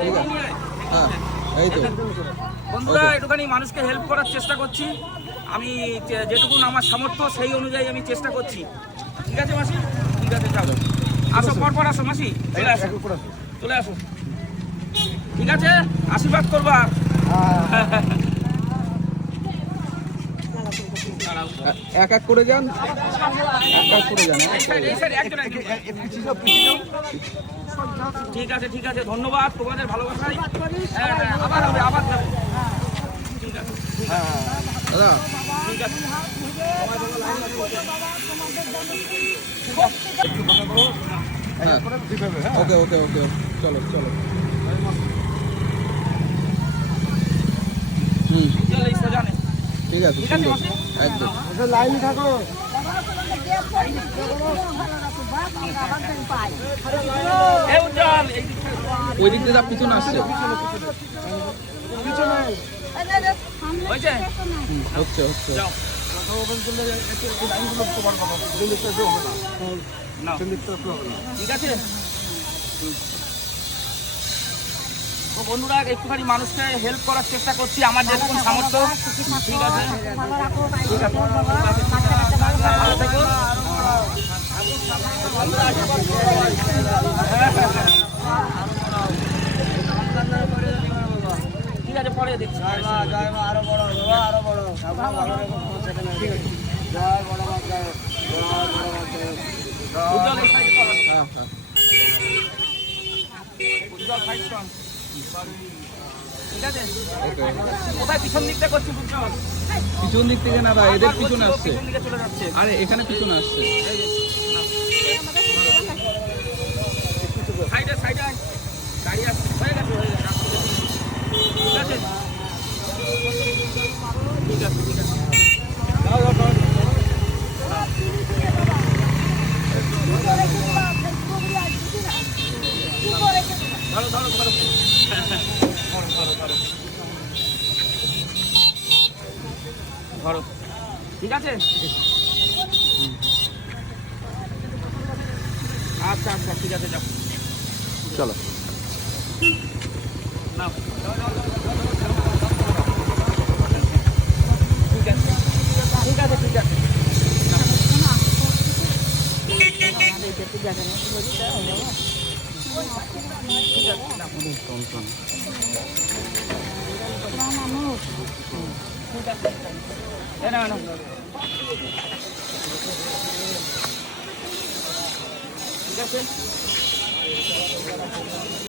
ঠিক আছে, হ্যাঁ এই তো বন্ধুরা একটুখানি মানুষকে হেল্প করার চেষ্টা করছি আমি, যেটুকু আমার সামর্থ্য সেই অনুযায়ী আমি চেষ্টা করছি। ঠিক আছে মাসি, ঠিক আছে যাও, আসো পরপর আসো মাসি, চলে আসো চলে আসো, ঠিক আছে আশীর্বাদ করবা। এক এক করে যান, এক এক করে যান। ঠিক আছে ঠিক আছে, ধন্যবাদ তোমাদের ভালোবাসায়। আবার হবে, আবার যাবে। ঠিক আছে দাদা ঠিক আছে, হ্যাঁ ওকে ওকে ওকে চলো চলো। হুম চলে সোজা নে। ঠিক আছে, ঠিক আছে সুন্দর, মাসি, একদম। লাইন থাকো। এই উজ্জ্বল, এই ওই দিক দিয়ে পিছনে আসছে। হয়েছে, হচ্ছে হচ্ছে। যাও নাও। ঠিক আছে তো বন্ধুরা, একটুখানি মানুষকে হেল্প করার চেষ্টা করছি আমার যেরকম সামর্থ্য। ঠিক আছে ঠিক আছে, ভালো থেকো। ঠিক আছে, পরে দেখছি। আরো বড় বাবা, আরো বড় জয় বড় বাবা, জয় উজ্জ্বল এই সাইডে করো। হ্যাঁ হ্যাঁ উজ্জ্বল সাইড করো। ঠিক আছে, ওকে। কোথায় পিছন দিকটা করছি উজ্জ্বল? পিছন দিক থেকে না ভাই, এদের পিছনে আসছে। পিছন দিকে চলে যাচ্ছে। আরে এখানে পিছনে আসছে। সাইডে সাইডে গাড়ি আসছে, হয়ে গেছে হয়ে গেছে। ঠিক আছে ঠিক আছে ঠিক আছে, ধরো ধরো ধরো ধরো ধরো ধরো, ঠিক আছে। আচ্ছা আচ্ছা ঠিক আছে, যাও চলো নাও। ঠিক আছে ঠিক আছে ঠিক আছে, ঠিক আছে।